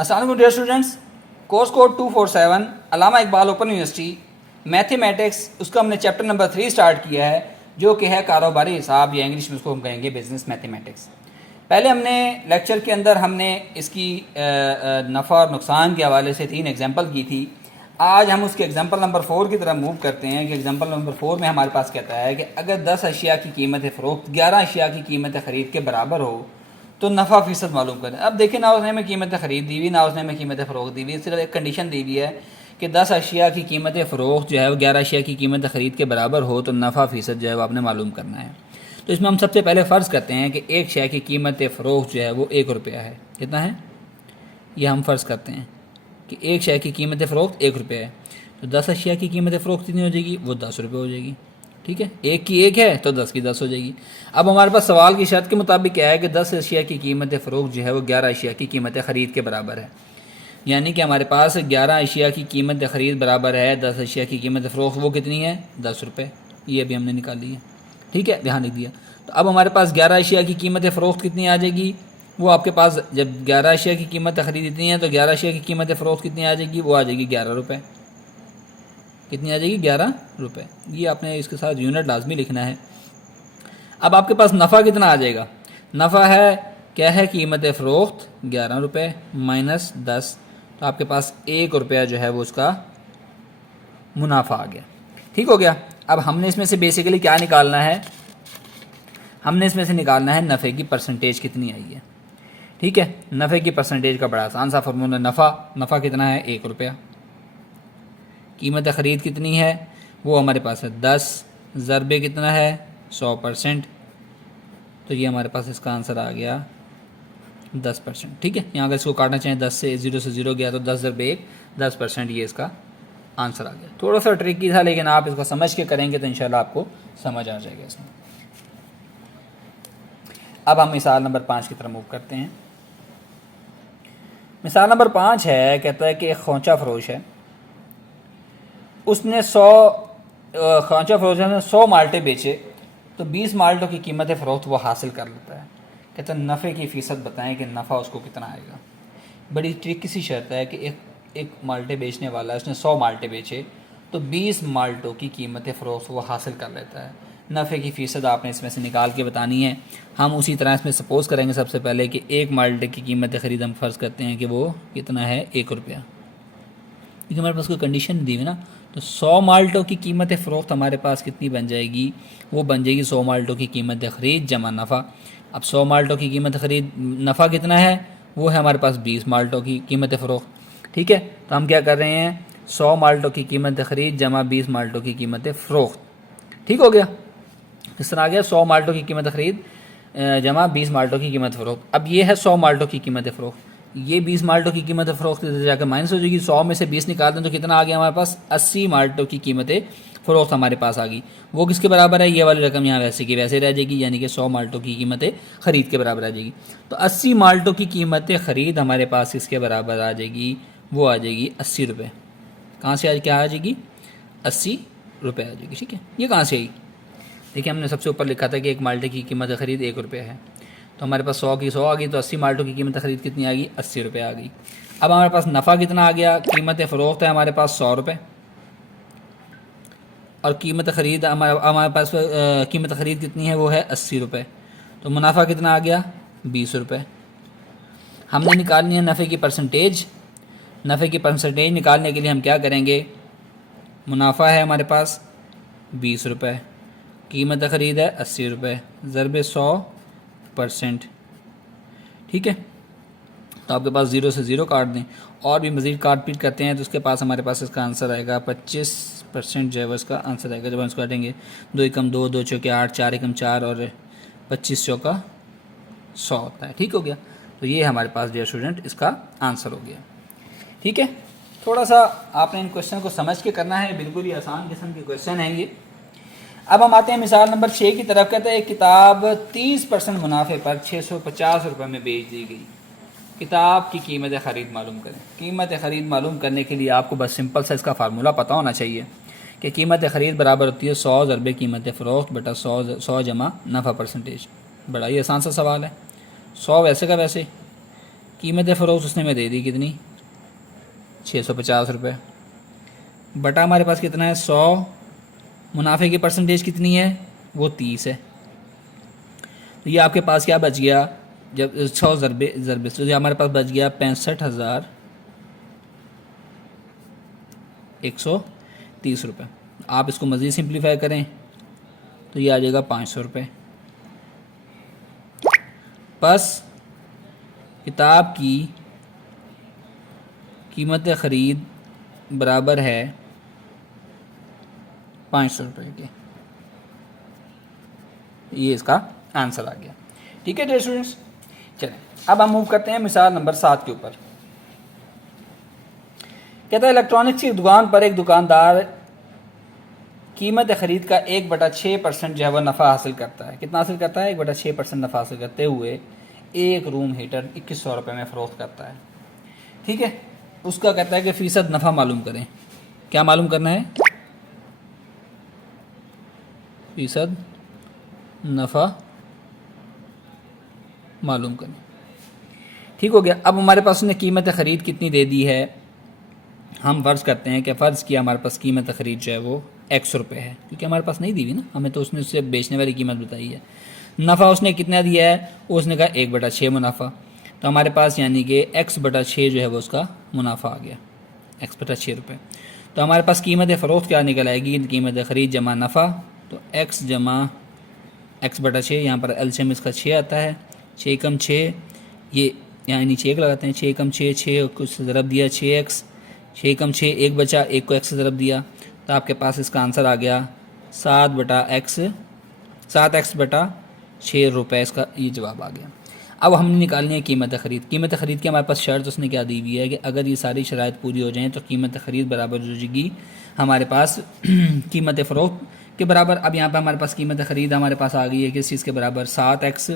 अस्सलाम वालेकुम dear students, course code 247 अल्लामा Iqbal open university mathematics, उसका हमने चैप्टर नंबर 3 स्टार्ट किया है जो कि है कारोबारी हिसाब, या इंग्लिश में उसको हम कहेंगे बिजनेस मैथमेटिक्स। पहले हमने लेक्चर के अंदर हमने इसकी नफ़ा और नुकसान के हवाले से 3 एग्जांपल की थी। आज हम उसके एग्जांपल नंबर 4 की तरफ मूव करते हैं कि एग्जांपल नंबर 4 में हमारे पास कहता है कि अगर 10 अशिया की कीमत फ़रोख्त 11 अशिया की कीमत ख़रीद के बराबर हो तो नफ़ा फ़ीसद मालूम करें। अब देखिए, ना उसने में कीमत ख़रीद दी हुई, ना उसने में कीमत फ़रोख्त दी हुई, सिर्फ एक कंडीशन दी हुई है कि 10 अशिया की कीमत फ़रोख्त जो है वो 11 अशिया की कीमत ख़रीद के बराबर हो तो नफ़ा फ़ीसद जो है वो आपने मालूम करना है। तो इसमें हम सबसे पहले फ़र्ज़ करते हैं कि एक शय की कीमत फ़रोख्त जो है वो 1 रुपया है। कितना है? ये हम फ़र्ज़ करते हैं कि एक शय की कीमत फ़रोख्त 1 रुपया है, तो 10 अशिया की कीमत फ़रोख्त कितनी हो जाएगी? वो 10 रुपये हो जाएगी। ठीक है, एक की एक है तो 10 की 10 हो जाएगी। अब हमारे पास सवाल की शर्त के मुताबिक क्या है कि 10 अशिया की कीमत फ़रोख्त जो है वो 11 अशिया की कीमत ख़रीद के बराबर है। यानी कि हमारे पास 11 अशिया की कीमत ख़रीद बराबर है 10 अशिया की कीमत फ़रोख्त, वो कितनी है? 10 रुपये। ये भी हमने निकाल ली है। ठीक है, ध्यान रख दिया। तो अब हमारे पास 11 अशिया की कीमत फ़रोख्त कितनी आ जाएगी? वो आपके पास जब 11 अशिया की कीमत ख़रीद इतनी है तो 11 अशिया की कीमत फ़रोख्त कितनी आ जाएगी? वो आ जाएगी 11 रुपये। कितनी आ जाएगी? 11 रुपये। ये आपने इसके साथ यूनिट लाजमी लिखना है। अब आपके पास नफ़ा कितना आ जाएगा? नफ़ा है क्या है? कीमत फ़रोख्त 11 रुपये माइनस 10, तो आपके पास 1 रुपया जो है वो उसका मुनाफा आ गया। ठीक हो गया। अब हमने इसमें से बेसिकली क्या निकालना है? हमने इसमें से निकालना है नफ़े की परसेंटेज कितनी आई है। ठीक है, नफ़े की परसेंटेज का बड़ा आसान सा फॉर्मूला, नफ़ा कितना है? 1 रुपया। कीमत ख़रीद कितनी है? वो हमारे पास है 10, ज़रबे कितना है? 100%। तो ये हमारे पास इसका आंसर आ गया 10%। ठीक है, यहाँ अगर इसको काटना चाहें 10 से 0 गया तो 10 ज़रबे 1 10%, ये इसका आंसर आ गया। थोड़ा सा ट्रिकी था, लेकिन आप इसको समझ के करेंगे तो इंशाल्लाह आपको समझ आ जाएगा इसमें। अब हम मिसाल नंबर 5 की तरफ मूव करते हैं। मिसाल नंबर 5 है, कहता है कि एक खोंचा फरोश है, उसने 100 माल्टे बेचे तो 20 माल्टों की कीमत फ़रोख्त वो हासिल कर लेता है। कहता है नफ़े की फ़ीसद बताएं कि नफ़ा उसको कितना आएगा। बड़ी ट्रिकी सी शर्त है कि एक माल्टे बेचने वाला है, उसने 100 माल्टे बेचे तो 20 माल्टों की कीमत फ़रोख्त वो हासिल कर लेता है। नफ़े की फ़ीसद आपने इसमें से निकाल के बतानी है। हम उसी तरह इसमें सपोज़ करेंगे सबसे पहले कि एक माल्टे की कीमत ख़रीद हम फ़र्ज़ करते हैं कि वो कितना है? 1 रुपया। क्योंकि हमारे पास कोई कंडीशन दी हुई ना, तो 100 माल्टों की कीमत फ़रोख्त हमारे पास कितनी बन जाएगी? वो बन जाएगी 100 माल्टों की कीमत ख़रीद जमा नफ़ा। अब 100 माल्टों की कीमत ख़रीद, नफ़ा कितना है? वो है हमारे पास 20 माल्टों की कीमत फ़रोख्त। ठीक है, तो हम क्या कर रहे हैं? 100 माल्टों की कीमत ख़रीद जमा 20 माल्टों की कीमत फ़रोख्त। ठीक हो गया। इस तरह आ गया 100 माल्टों की कीमत ख़रीद जमा 20 माल्टों की कीमत फ़रोख्त। अब ये है 100 माल्टों की कीमत फ़रोख्त, ये 20 माल्टों की कीमत फ़रोख्त जाकर माइनस हो जाएगी। 100 में से 20 निकाल दें तो कितना आ गया हमारे पास? 80 माल्टों की कीमत फ़रोख्त हमारे पास आ गई। वो किसके बराबर है? ये वाली रकम यहाँ वैसे की वैसे रह जाएगी, यानी कि 100 माल्टों की कीमत ख़रीद के बराबर आ जाएगी। तो 80 माल्टों की कीमत ख़रीद हमारे पास किसके बराबर आ जाएगी? वो आ जाएगी 80 रुपये। कहाँ से आज क्या आ जाएगी? 80 रुपये आ जाएगी। ठीक है, ये कहाँ से आई? देखिए, हमने सबसे ऊपर लिखा था कि एक माल्टे की कीमत ख़रीद 1 रुपया है, तो हमारे पास 100 की 100 आ गई, तो 80 माल्टों की कीमत ख़रीद कितनी आ गई? 80 रुपये आ गई। अब हमारे पास नफ़ा कितना आ गया? कीमत फ़रोख्त है हमारे पास 100 रुपये, और कीमत ख़रीद हमारे पास कीमत ख़रीद कितनी है? वो है 80 रुपये। तो मुनाफा कितना आ गया? 20 रुपये। हमने निकालनी है नफ़े की परसेंटेज। नफ़े की परसेंटेज निकालने के लिए हम क्या करेंगे? मुनाफा है हमारे पास 20 रुपये, कीमत ख़रीद है 80 रुपये, ज़रबे 100%। ठीक है, तो आपके पास 0 से 0 काट दें, और भी मज़ीद काट पीट करते हैं तो उसके पास हमारे पास इसका आंसर आएगा 25% जो है वो इसका आंसर आएगा। जब हम इसको काटेंगे 2 एकम 2, 2 चौके 8, 4 एकम 4 और 25 चौका 100 होता है। ठीक हो गया। तो ये हमारे पास डियर स्टूडेंट इसका आंसर हो गया। ठीक है, थोड़ा सा आपने इन क्वेश्चन को समझ के करना है, बिल्कुल ही आसान किस्म के क्वेश्चन हैं ये। अब हम आते हैं मिसाल नंबर 6 की तरफ। कहते हैं एक किताब 30% मुनाफे पर 650 रुपये में बेच दी गई। किताब की कीमत ख़रीद मालूम करें। कीमत ख़रीद मालूम करने के लिए आपको बस सिंपल सा इसका फार्मूला पता होना चाहिए कि कीमत ख़रीद बराबर होती है 100 ज़रबे कीमत फ़रोख्त बटा 100 जमा नफ़ा परसेंटेज। बड़ा ही आसान सा सवाल है। 100 वैसे का वैसे, कीमत फ़रोख्त उसने में दे दी कितनी, 650 रुपये, बटा हमारे पास कितना है 100, मुनाफे की परसेंटेज कितनी है, वो 30 है। तो ये आपके पास क्या बच गया, जब 100 ज़रबे ज़रबे तो ये हमारे पास बच गया 65,130 रुपये। आप इसको मज़ीद सिंप्लीफाई करें तो ये आ जाएगा 500 रुपये। बस किताब की कीमत ख़रीद बराबर है 500 रुपये के। ये इसका आंसर आ गया। ठीक है डियर स्टूडेंट्स, चलें अब हम मूव करते हैं मिसाल नंबर 7 के ऊपर। कहता है इलेक्ट्रॉनिक्स की दुकान पर एक दुकानदार कीमत ख़रीद का 1/6% जो है वह नफ़ा हासिल करता है। कितना हासिल करता है, 1/6% नफ़ा हासिल करते हुए एक रूम हीटर 2100 रुपये में फ़रोख्त करता है। ठीक है, उसका कहता है कि फ़ीसद नफ़ा मालूम करें। क्या मालूम करना है, फ़ीसद नफ़ा मालूम करें। ठीक हो गया। अब हमारे पास उसने कीमत ख़रीद कितनी दे दी है, हम फ़र्ज़ करते हैं कि फ़र्ज़ किया हमारे पास कीमत ख़रीद जो है वो X रुपये है, क्योंकि हमारे पास नहीं दी हुई ना, हमें तो उसने उससे बेचने वाली कीमत बताई है। नफ़ा उसने कितना दिया है, उसने कहा 1/6 मुनाफा। तो हमारे पास यानी कि X/6 जो है वो उसका मुनाफा आ गया, X/6 रुपये। तो हमारे पास कीमत फ़रोख्त क्या निकल आएगी, कीमत ख़रीद जमा नफ़ा, तो X जमा X/6, यहाँ पर एलसीएम इसका 6 आता है, 6 कम 6, ये यहाँ नीचे 1 लगाते हैं, 6 कम 6, 6 कुछ ज़रब दिया 6x, 6 कम 6 1 बचा, 1 को x से ज़रब दिया, तो आपके पास इसका आंसर आ गया 7x/6 रुपये। इसका ये जवाब आ गया। अब हमने निकालनी है कीमत ख़रीद। कीमत ख़रीद की हमारे पास शर्त उसने क्या दी हुई है कि अगर ये सारी शराइत पूरी हो जाएँ तो कीमत ख़रीद बराबर हो जाएगी हमारे पास कीमत फ़रोख्त के बराबर। अब यहाँ पर हमारे पास कीमत ख़रीद हमारे पास आ गई है किस चीज़ के बराबर, 7x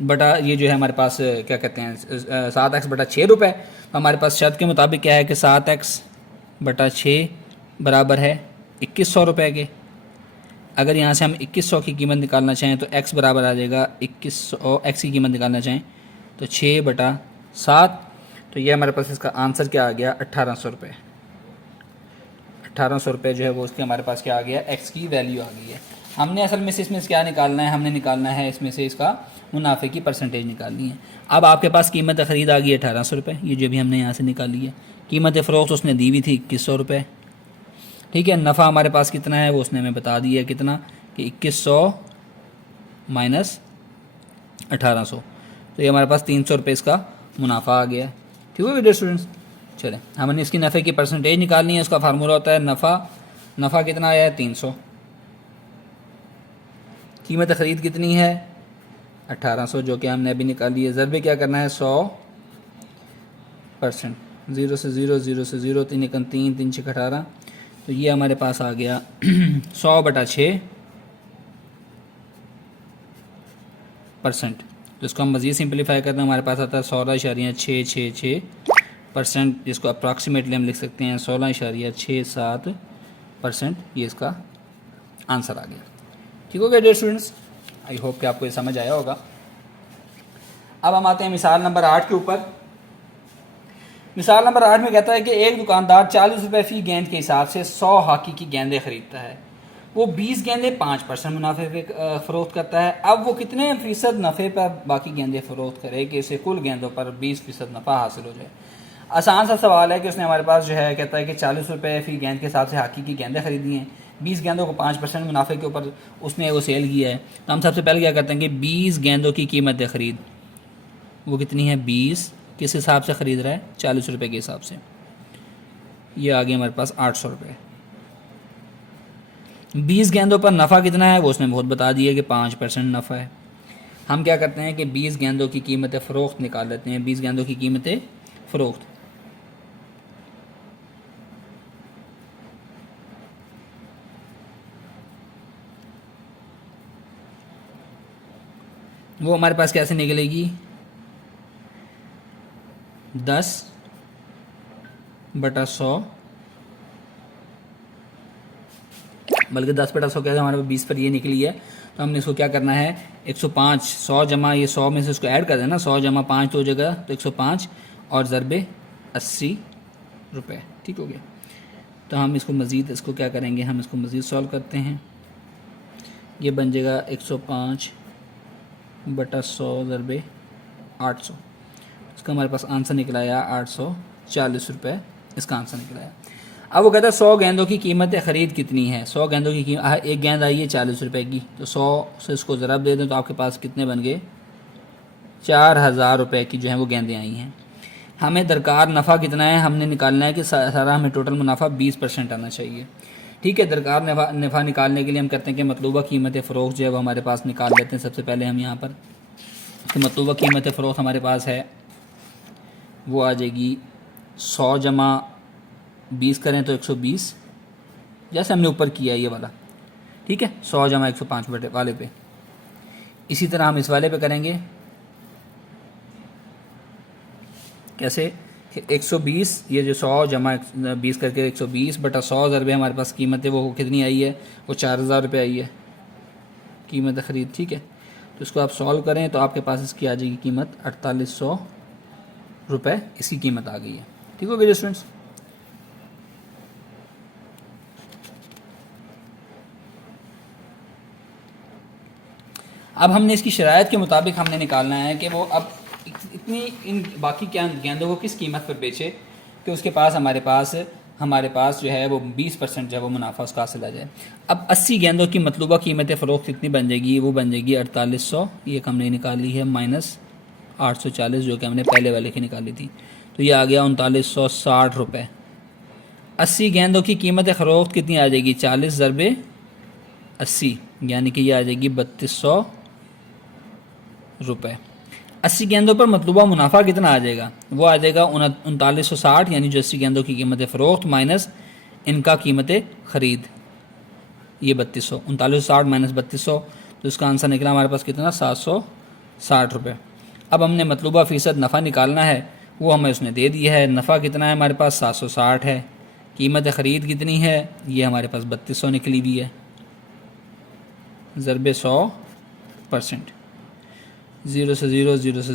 बटा ये जो है हमारे पास क्या कहते हैं 7x/6 रुपये। तो हमारे पास शर्त के मुताबिक क्या है कि 7x/6 बराबर है 2100 रुपये के। अगर यहाँ से हम 2100 की कीमत निकालना चाहें तो x बराबर आ जाएगा 2100, x की कीमत निकालना चाहें तो 6/7। तो ये हमारे पास इसका आंसर क्या आ गया, 1800 रुपये। 1800 रुपये जो है वो उसके हमारे पास क्या आ गया, x की वैल्यू आ गई है। हमने असल में से इसमें से क्या निकालना है, हमने निकालना है इसमें से इसका मुनाफे की परसेंटेज निकालनी है। अब आपके पास कीमत ख़रीद आ गई 1800 रुपये, ये जो भी हमने यहाँ से निकाली है। कीमत फ़रोख्त उसने दी हुई थी 2100 रुपये। ठीक है, नफ़ा हमारे पास कितना है वो उसने हमें बता दिया है, कितना कि 2100 माइनस 1800, तो ये हमारे पास 300 रुपये इसका मुनाफा आ गया। ठीक है डियर स्टूडेंट्स, चलें हमने इसकी नफ़े की परसेंटेज निकालनी है। उसका फार्मूला होता है नफ़ा कितना आया है 300, कीमत ख़रीद कितनी है 1800 जो कि हमने अभी निकाली है, ज़रबे क्या करना है 100%, 0 से 0, 0 से 0, 3 एकम 3, 3 6 18, तो ये हमारे पास आ गया 100/6%। तो इसको हम मज़ीद सिंपलीफाई करते हैं, हमारे पास आता है 16.666%, जिसको अप्रॉक्सीमेटली हम लिख सकते हैं 16.67%। ये इसका आंसर आ गया। ठीक हो गया डियर स्टूडेंट्स, आई होप कि आपको ये समझ आया होगा। अब हम आते हैं मिसाल नंबर 8 के ऊपर। मिसाल नंबर 8 में कहता है कि एक दुकानदार 40 रुपये फ़ी गेंद के हिसाब से 100 हॉकी की गेंदें ख़रीदता है। वो 20 गेंदें 5% मुनाफे पे फ़रोख्त करता है। अब वो कितने फ़ीसद नफ़े पर बाकी गेंदें फ़रोख्त करे कि इसे कुल गेंदों पर 20% नफ़ा हासिल हो जाए। आसान सा सवाल है कि उसने हमारे पास जो है कहता है कि 40 रुपये फ़ी गेंद के हिसाब से हॉकी की गेंदें ख़रीदी हैं, 20 गेंदों को 5% मुनाफे के ऊपर उसने वो सेल किया है। तो हम सबसे पहले क्या करते हैं कि 20 गेंदों की कीमत ख़रीद वो कितनी है, 20 किस हिसाब से ख़रीद रहा है, 40 रुपये के हिसाब से। ये आ गया हमारे पास 800 रुपये। 20 गेंदों पर नफ़ा कितना है वो उसने बहुत बता दिया कि 5% नफ़ा है। हम क्या करते हैं कि 20 गेंदों की कीमत फ़रोख्त निकाल लेते हैं। 20 गेंदों की कीमत फ़रोख्त, वो हमारे पास कैसे निकलेगी, 10/100, बल्कि 10/100 क्या है हमारे पास 20 पर ये निकली है। तो हमने इसको क्या करना है 105 100 जमा ये 100 में से इसको ऐड कर देना 100 जमा 5 तो हो जाएगा तो 105 और ज़रबे 80 रुपये। ठीक हो गया। तो हम इसको मज़ीद इसको क्या करेंगे हम इसको मज़ीद सॉल्व करते हैं। ये बन जाएगा 105 बटा 100 ज़रबे 800। इसका हमारे पास आंसर निकला आया 840 रुपये इसका आंसर निकला आया। अब वो कहता है 100 गेंदों की कीमत ख़रीद कितनी है। 100 गेंदों की कीमत एक गेंद आई है 40 रुपये की, तो 100 से इसको ज़रब दे दें तो आपके पास कितने बन गए 4000 रुपये की जो है वो गेंदें आई हैं। हमें दरकार नफ़ा कितना है हमने निकालना है कि सारा हमें टोटल मुनाफा 20% आना चाहिए। ठीक है। दरकार नफ़ा निकालने के लिए हम करते हैं कि मतलूबा कीमत फ़रोख्त जो है वो हमारे पास निकाल लेते हैं। सबसे पहले हम यहाँ पर तो मतलूबा कीमत फ़रोख्त हमारे पास है वो आ जाएगी 100 जमा 20 करें तो 120 जैसे हमने ऊपर किया ये वाला। ठीक है। 100 जमा 105 बटे वाले पे। इसी तरह हम इस वाले पे करेंगे कैसे 120 ये जो 100 जमा 20 करके 120 बटा 100 ज़रबे हमारे पास कीमत है वो कितनी आई है वो 4000 रुपये आई है कीमत ख़रीद। ठीक है। तो इसको आप सॉल्व करें तो आपके पास इसकी आ जाएगी कीमत 4800 रुपये इसकी कीमत आ गई है। ठीक हो गया स्टूडेंट्स। अब हमने इसकी शराइत के मुताबिक हमने निकालना है कि वो अब इतनी इन बाकी क्या गेंदों को किस कीमत पर बेचे कि उसके पास हमारे पास जो है वो 20% जो है वो मुनाफा उसका हासिल आ जाए। अब 80 गेंदों की मतलूबा कीमत फ़रोख्त कितनी बन जाएगी वो बन जाएगी 4800 ये हमने निकाली है माइनस 840 जो कि हमने पहले वाले की निकाली थी तो ये आ गया 3960 रुपये। 80 गेंदों की कीमत फ़रोख्त कितनी आ जाएगी 40 ज़रबे 80 यानी कि ये आ जाएगी 3200 रुपये। 80 गेंदों पर मतलूबा मुनाफा कितना आ जाएगा वो आ जाएगा 3960 यानी जो 80 गेंदों की कीमत फ़रोख्त माइनस इनका कीमत ख़रीद ये 3200 3960 माइनस 3200 तो इसका आंसर निकला हमारे पास कितना 760 रुपये। अब हमने मतलूबा फ़ीसद नफ़ा निकालना है वो हमें उसने दे दिया है। नफ़ा कितना है हमारे पास 760 है। कीमत ख़रीद कितनी है ये हमारे पास 3200 निकली हुई है ज़रबे 100%। 0 से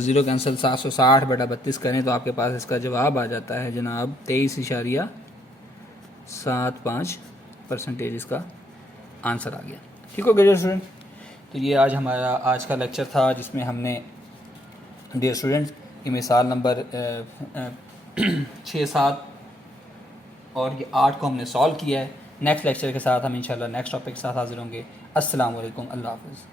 0 कैंसिल 760 बटा 32 करें तो आपके पास इसका जवाब आ जाता है जनाब 23.75% इसका आंसर आ गया। ठीक हो गया स्टूडेंट। तो ये आज हमारा आज का लेक्चर था जिसमें हमने डियर स्टूडेंट्स की मिसाल नंबर 6, 7 और ये 8 को हमने सॉल्व किया है। नेक्स्ट लेक्चर के साथ हम इंशाल्लाह नेक्स्ट टॉपिक के साथ हाजिर होंगे। अस्सलाम वालेकुम, अल्लाह हाफ़िज़।